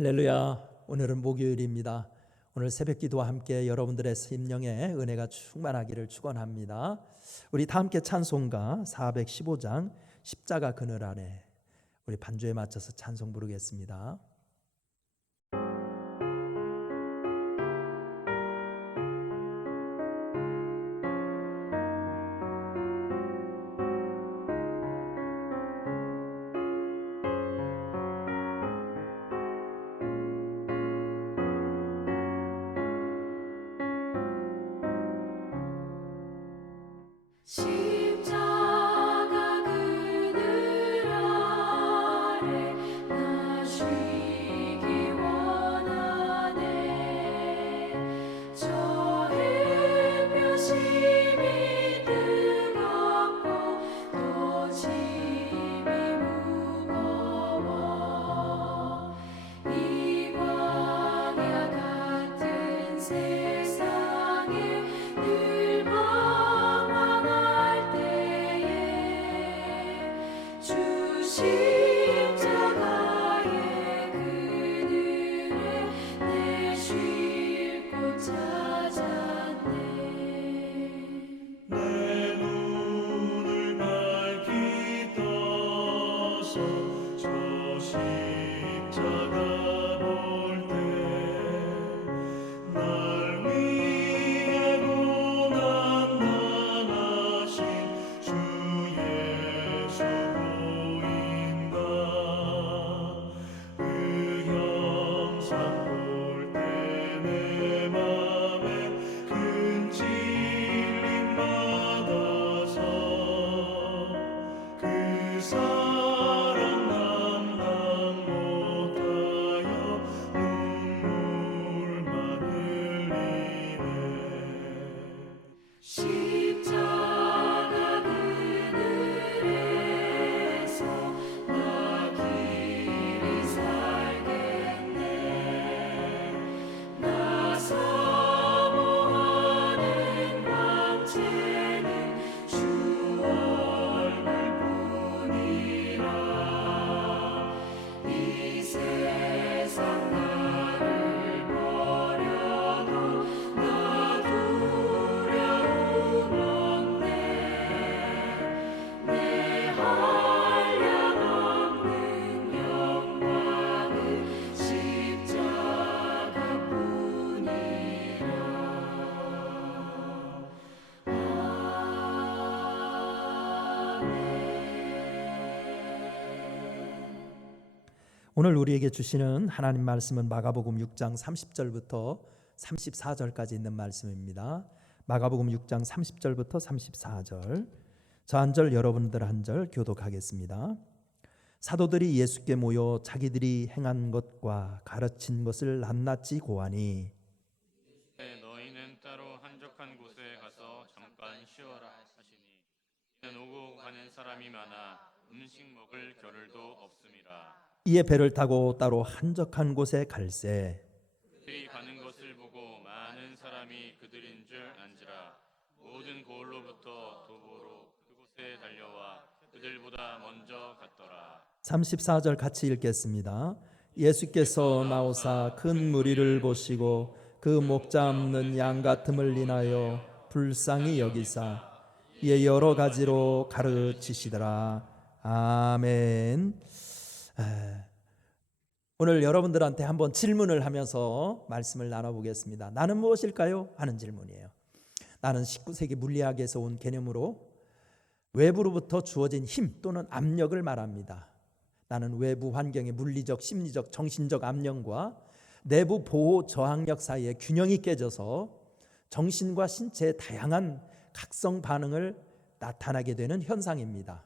할렐루야. 오늘은 목요일입니다. 오늘 새벽 기도와 함께 여러분들의 심령에 은혜가 충만하기를 축원합니다. 우리 다 함께 찬송가 415장 십자가 그늘 아래 우리 반주에 맞춰서 찬송 부르겠습니다. 십자가 그늘 아래 나 쉬기 원하네. 저 햇볕이 뜨겁고 또 짐이 무거워. 이 광야 같은 세상에 늘 방황할 때에 주 십자가의 그늘에 내 쉴 곳 찾았네. 내 눈을 밝히 떠서 저 십자가 볼 때 날 위해 고난당하신 주 예수 보인다. 그 형상 볼 때 내 맘에 큰 찔림 받아서 그 사랑 감당 못하여 눈물만 흘리네. 십자가 그늘에서 나 길이 살겠네. 나 사모하는 광채는 주 얼굴뿐이라. 이 세상 나를 버려도 나 두려움 없네. 내 한량없는 영광은 십자가뿐이라. 오늘 우리에게 주시는 하나님 말씀은 마가복음 6장 30절부터 34절까지 있는 말씀입니다. 마가복음 6장 30절부터 34절. 저 한 절 여러분들 한 절 교독하겠습니다. 사도들이 예수께 모여 자기들이 행한 것과 가르친 것을 낱낱이 고하니 너희는 따로 한적한 곳에 가서 잠깐 쉬어라 하시니 이는 오고 가는 사람이 많아 음식 먹을 겨를도 없음이라. 이에 배를 타고 따로 한적한 곳에 갈새 그들이 가는 것을 보고 많은 사람이 그들인 줄 안지라. 모든 고을로부터 도보로 그곳에 달려와 그들보다 먼저 갔더라. 34절 같이 읽겠습니다. 예수께서 나오사 큰 무리를 보시고 그 목자 없는 양 같음을 인하여 불쌍히 여기사 이에 여러 가지로 가르치시더라. 아멘. 오늘 여러분들한테 한번 질문을 하면서 말씀을 나눠보겠습니다. 나는 무엇일까요? 하는 질문이에요. 나는 19세기 물리학에서 온 개념으로 외부로부터 주어진 힘 또는 압력을 말합니다. 나는 외부 환경의 물리적, 심리적, 정신적 압력과 내부 보호 저항력 사이의 균형이 깨져서 정신과 신체의 다양한 각성 반응을 나타나게 되는 현상입니다.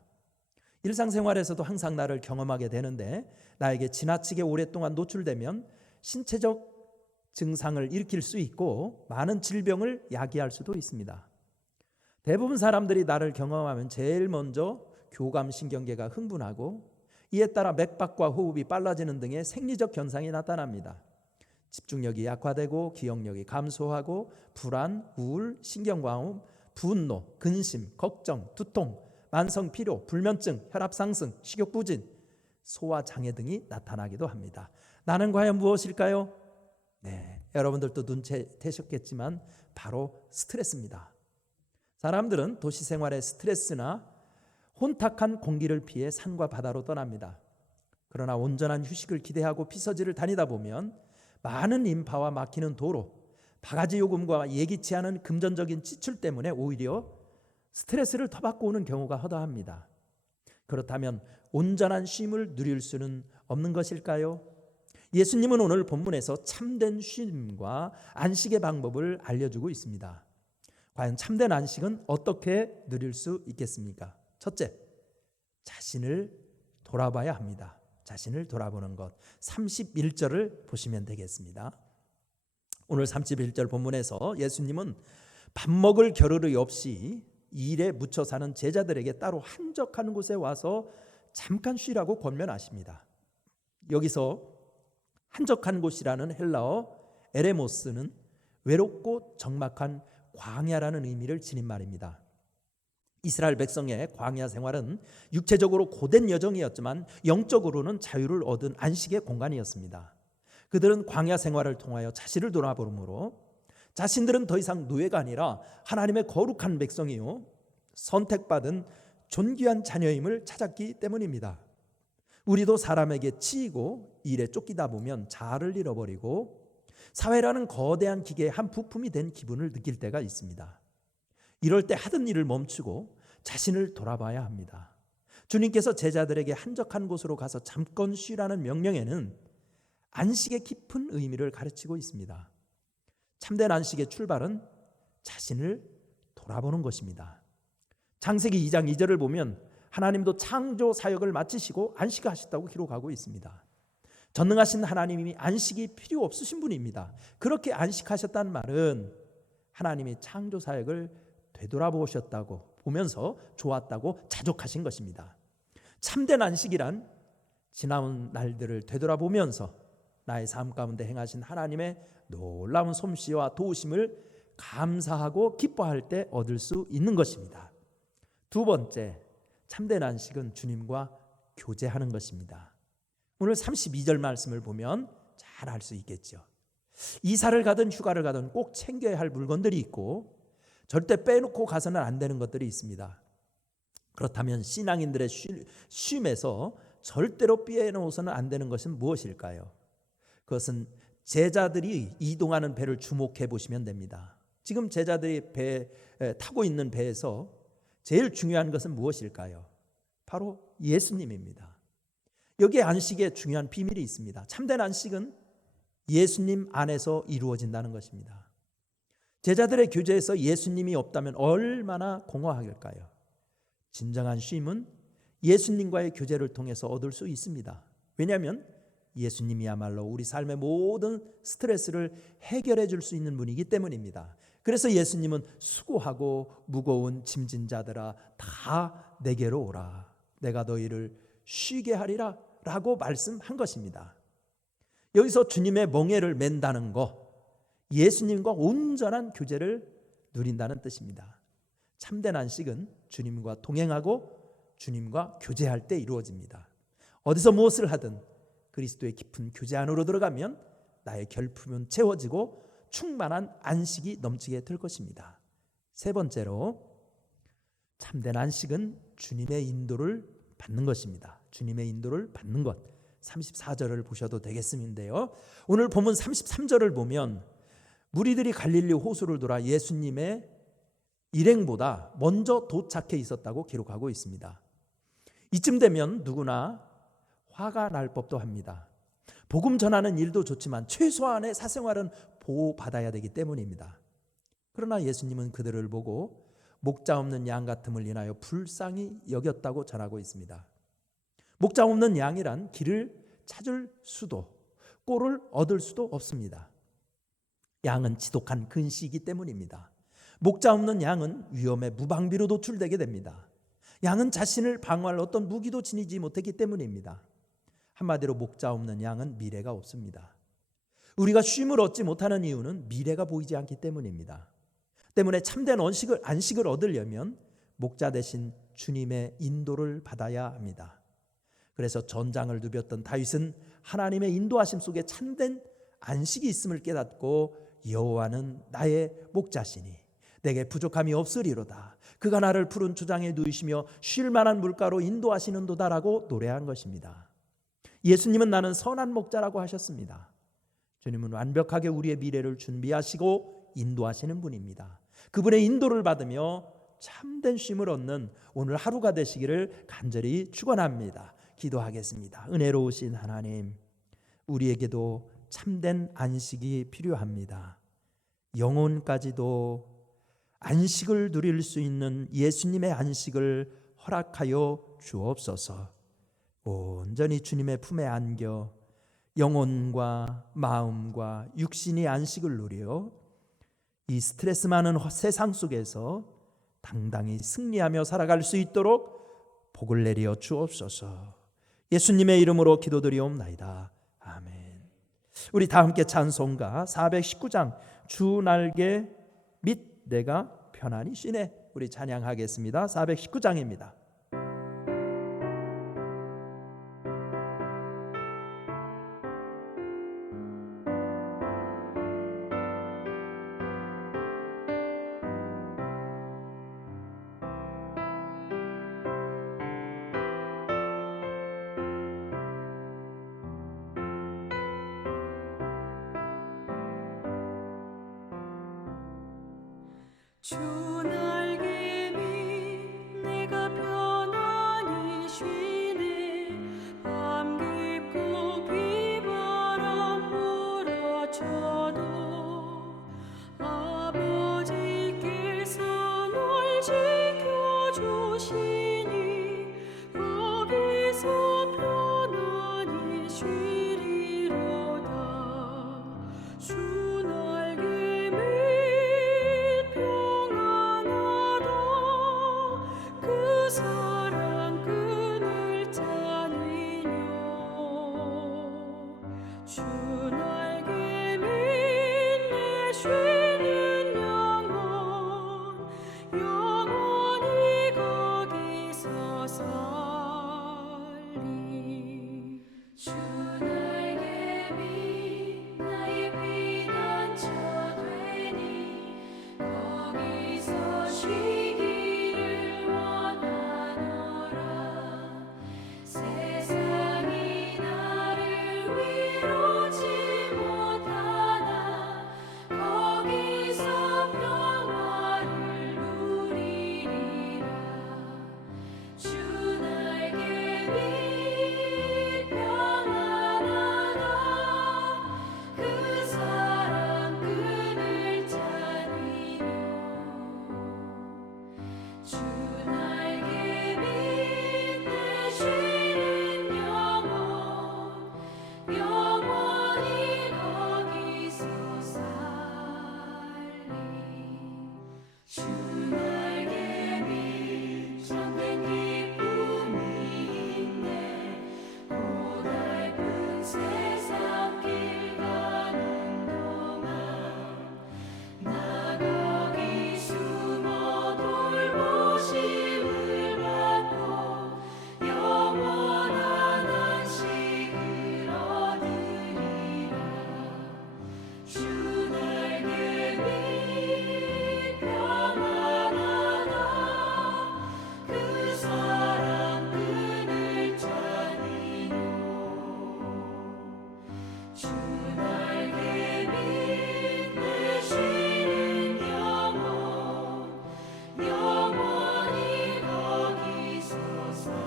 일상생활에서도 항상 나를 경험하게 되는데 나에게 지나치게 오랫동안 노출되면 신체적 증상을 일으킬 수 있고 많은 질병을 야기할 수도 있습니다. 대부분 사람들이 나를 경험하면 제일 먼저 교감신경계가 흥분하고 이에 따라 맥박과 호흡이 빨라지는 등의 생리적 현상이 나타납니다. 집중력이 약화되고 기억력이 감소하고 불안, 우울, 신경과음, 분노, 근심, 걱정, 두통, 만성 피로, 불면증, 혈압 상승, 식욕 부진, 소화 장애 등이 나타나기도 합니다. 나는 과연 무엇일까요? 네, 여러분들도 눈치채셨겠지만 바로 스트레스입니다. 사람들은 도시 생활의 스트레스나 혼탁한 공기를 피해 산과 바다로 떠납니다. 그러나 온전한 휴식을 기대하고 피서지를 다니다 보면 많은 인파와 막히는 도로, 바가지 요금과 예기치 않은 금전적인 지출 때문에 오히려 스트레스를 더 받고 오는 경우가 허다합니다. 그렇다면 온전한 쉼을 누릴 수는 없는 것일까요? 예수님은 오늘 본문에서 참된 쉼과 안식의 방법을 알려주고 있습니다. 과연 참된 안식은 어떻게 누릴 수 있겠습니까? 첫째, 자신을 돌아봐야 합니다. 자신을 돌아보는 것. 31절을 보시면 되겠습니다. 오늘 31절 본문에서 예수님은 밥 먹을 겨를이 없이 일에 묻혀 사는 제자들에게 따로 한적한 곳에 와서 잠깐 쉬라고 권면하십니다. 여기서 한적한 곳이라는 헬라어 에레모스는 외롭고 적막한 광야라는 의미를 지닌 말입니다. 이스라엘 백성의 광야 생활은 육체적으로 고된 여정이었지만 영적으로는 자유를 얻은 안식의 공간이었습니다. 그들은 광야 생활을 통하여 자신을 돌아보므로 자신들은 더 이상 노예가 아니라 하나님의 거룩한 백성이요 선택받은 존귀한 자녀임을 찾았기 때문입니다. 우리도 사람에게 치이고 일에 쫓기다 보면 자아를 잃어버리고 사회라는 거대한 기계의 한 부품이 된 기분을 느낄 때가 있습니다. 이럴 때 하던 일을 멈추고 자신을 돌아봐야 합니다. 주님께서 제자들에게 한적한 곳으로 가서 잠깐 쉬라는 명령에는 안식의 깊은 의미를 가르치고 있습니다. 참된 안식의 출발은 자신을 돌아보는 것입니다. 창세기 2장 2절을 보면 하나님도 창조 사역을 마치시고 안식하셨다고 기록하고 있습니다. 전능하신 하나님이 안식이 필요 없으신 분입니다. 그렇게 안식하셨다는 말은 하나님이 창조 사역을 되돌아보셨다고 보면서 좋았다고 자족하신 것입니다. 참된 안식이란 지나온 날들을 되돌아보면서 나의 삶 가운데 행하신 하나님의 놀라운 솜씨와 도우심을 감사하고 기뻐할 때 얻을 수 있는 것입니다. 두 번째, 참된 안식은 주님과 교제하는 것입니다. 오늘 32절 말씀을 보면 잘 알 수 있겠죠. 이사를 가든 휴가를 가든 꼭 챙겨야 할 물건들이 있고 절대 빼놓고 가서는 안 되는 것들이 있습니다. 그렇다면 신앙인들의 쉼에서 절대로 빼놓아서는 안 되는 것은 무엇일까요? 그것은 제자들이 이동하는 배를 주목해 보시면 됩니다. 지금 제자들이 타고 있는 배에서 제일 중요한 것은 무엇일까요? 바로 예수님입니다. 여기에 안식의 중요한 비밀이 있습니다. 참된 안식은 예수님 안에서 이루어진다는 것입니다. 제자들의 교제에서 예수님이 없다면 얼마나 공허할까요? 진정한 쉼은 예수님과의 교제를 통해서 얻을 수 있습니다. 왜냐하면 예수님이야말로 우리 삶의 모든 스트레스를 해결해 줄 수 있는 분이기 때문입니다. 그래서 예수님은 수고하고 무거운 짐진 자들아 다 내게로 오라. 내가 너희를 쉬게 하리라 라고 말씀한 것입니다. 여기서 주님의 멍에를 맨다는 것, 예수님과 온전한 교제를 누린다는 뜻입니다. 참된 안식은 주님과 동행하고 주님과 교제할 때 이루어집니다. 어디서 무엇을 하든 그리스도의 깊은 교제 안으로 들어가면 나의 결핍은 채워지고 충만한 안식이 넘치게 될 것입니다. 세 번째로 참된 안식은 주님의 인도를 받는 것입니다. 주님의 인도를 받는 것. 34절을 보셔도 되겠는데요. 오늘 본문 33절을 보면 무리들이 갈릴리 호수를 돌아 예수님의 일행보다 먼저 도착해 있었다고 기록하고 있습니다. 이쯤 되면 누구나 화가 날 법도 합니다. 복음 전하는 일도 좋지만 최소한의 사생활은 보호받아야 되기 때문입니다. 그러나 예수님은 그들을 보고 목자 없는 양 같음을 인하여 불쌍히 여겼다고 전하고 있습니다. 목자 없는 양이란 길을 찾을 수도 꼴을 얻을 수도 없습니다. 양은 지독한 근시이기 때문입니다. 목자 없는 양은 위험에 무방비로 노출되게 됩니다. 양은 자신을 방어할 어떤 무기도 지니지 못했기 때문입니다. 한마디로 목자 없는 양은 미래가 없습니다. 우리가 쉼을 얻지 못하는 이유는 미래가 보이지 않기 때문입니다. 때문에 참된 안식을 얻으려면 목자 대신 주님의 인도를 받아야 합니다. 그래서 전장을 누볐던 다윗은 하나님의 인도하심 속에 참된 안식이 있음을 깨닫고 여호와는 나의 목자시니 내게 부족함이 없으리로다. 그가 나를 푸른 초장에 누이시며 쉴 만한 물가로 인도하시는도다라고 노래한 것입니다. 예수님은 나는 선한 목자라고 하셨습니다. 주님은 완벽하게 우리의 미래를 준비하시고 인도하시는 분입니다. 그분의 인도를 받으며 참된 쉼을 얻는 오늘 하루가 되시기를 간절히 축원합니다. 기도하겠습니다. 은혜로우신 하나님, 우리에게도 참된 안식이 필요합니다. 영혼까지도 안식을 누릴 수 있는 예수님의 안식을 허락하여 주옵소서. 온전히 주님의 품에 안겨 영혼과 마음과 육신이 안식을 누려 이 스트레스 많은 세상 속에서 당당히 승리하며 살아갈 수 있도록 복을 내려 주옵소서. 예수님의 이름으로 기도드리옵나이다. 아멘. 우리 다 함께 찬송가 419장 주 날개 및 내가 편안히 쉬네, 우리 찬양하겠습니다. 419장입니다. 주 날개 밑 내가 편안히 쉬네. 밤 깊고 비바람 몰아쳐도 아버지께서 널 지켜주시니 거기서 편안히 쉬리로다. 주 날개 밑 그 사랑 끈을 짜니뇨. 주 날개 밑에 쉬는 영혼 영원히 거기서 살리. 주 날개 밑 나의 피난처 되니 거기서 쉬기를 원하노라. 세상이 나를 위로치 못하나 거기서 평화를 누리리라. 주 날개 밑 평안하다. 그 사랑 끈을 짜니뇨. 주 날개 밑에 쉬는 영혼 영원히 거기서 살리. 주 날개 밑 참된 기쁨이 있네. 고달픈 세상 길 가는 동안 나 거기 숨어 돌보심을 받고 영원한 안식을 얻으리라. 주 날개 밑 평안하다. 그 사랑 끈을 짜니뇨. 주 날개 밑에 쉬는 영혼 영원히 거기서 살리.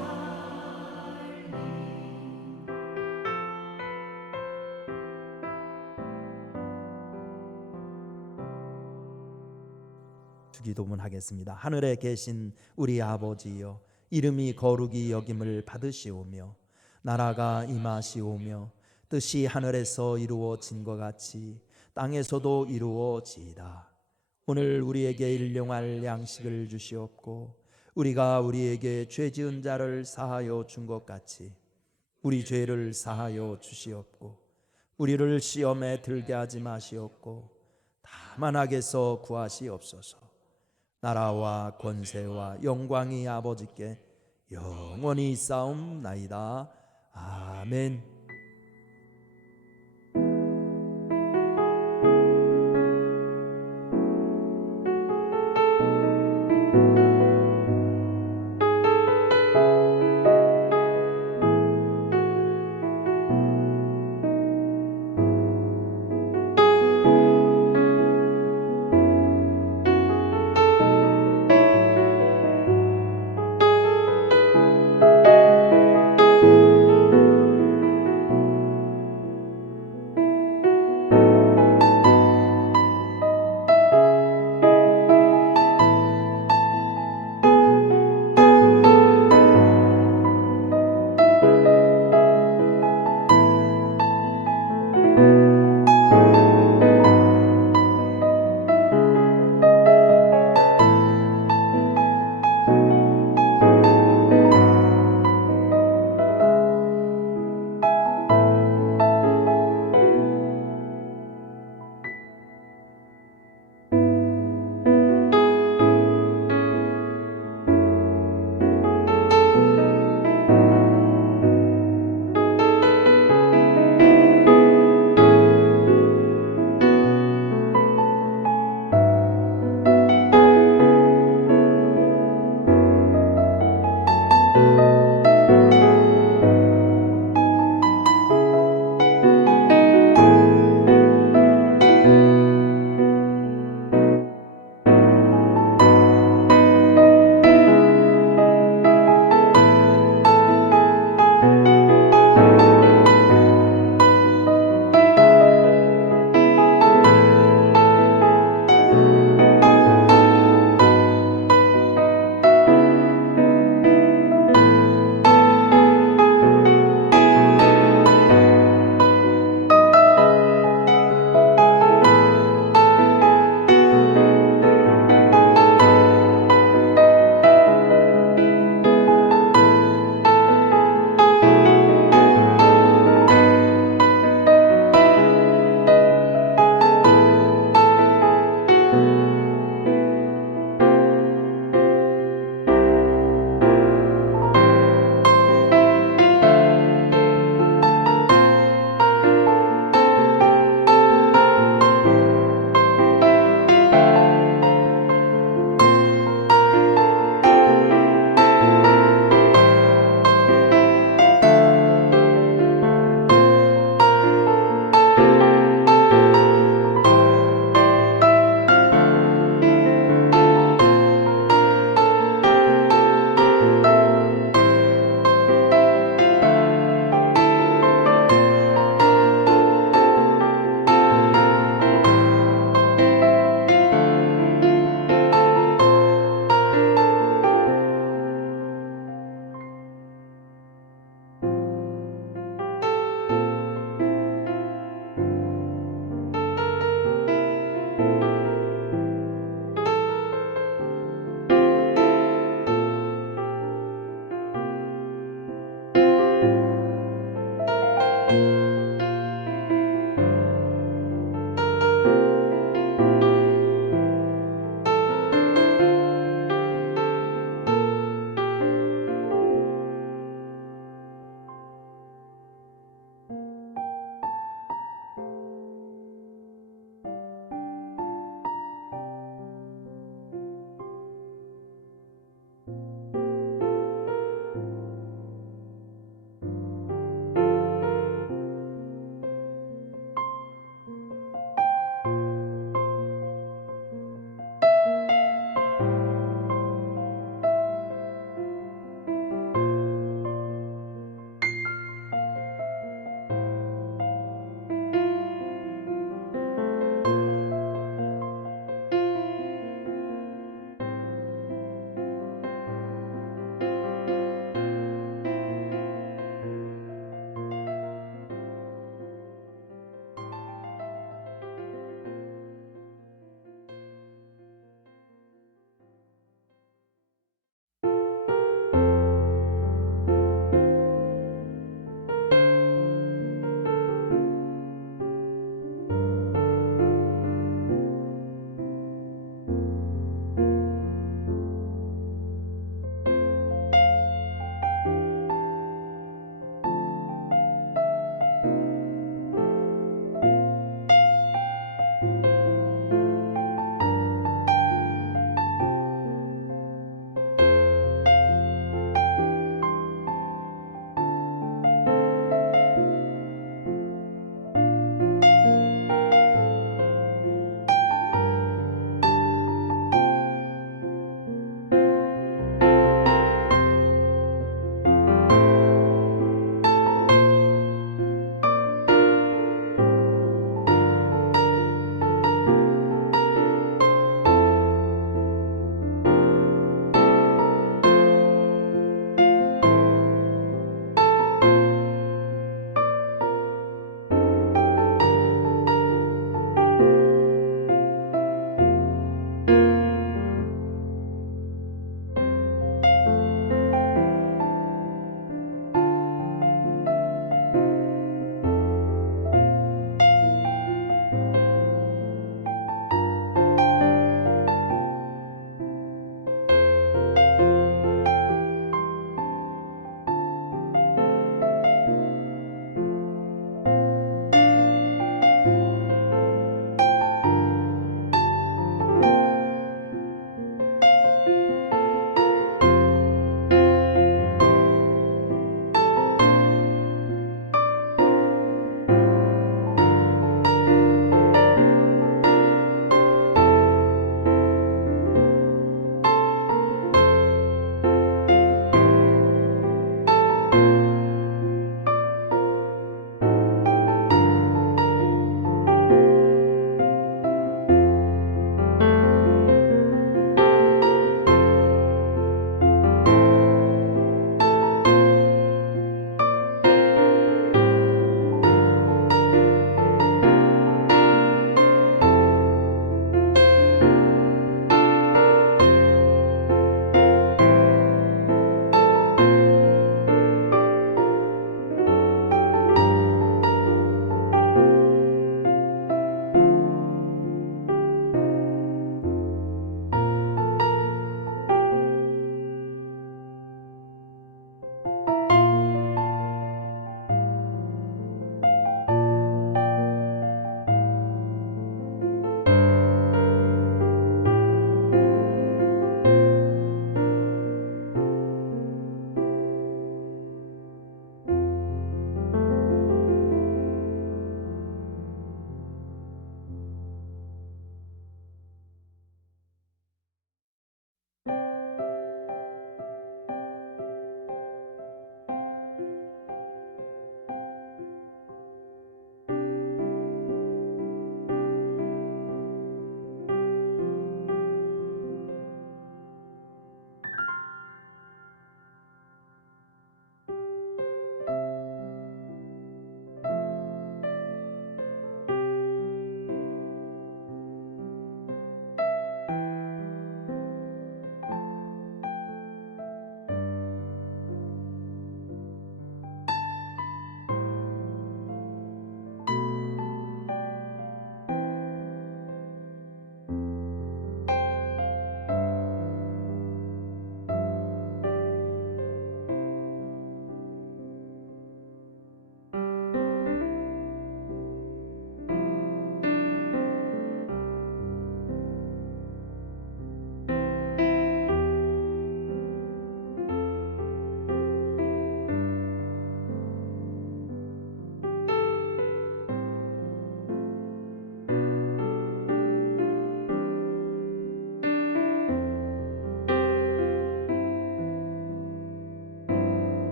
주기도문 하겠습니다. 하늘에 계신 우리 아버지여, 이름이 거룩이 여김을 받으시오며 나라가 임하시오며 뜻이 하늘에서 이루어진 것 같이 땅에서도 이루어지이다. 오늘 우리에게 일용할 양식을 주시옵고 우리가 우리에게 죄 지은 자를 사하여 준 것 같이 우리 죄를 사하여 주시옵고 우리를 시험에 들게 하지 마시옵고 다만 악에서 구하시옵소서. 나라와 권세와 영광이 아버지께 영원히 있사옵나이다. 아멘.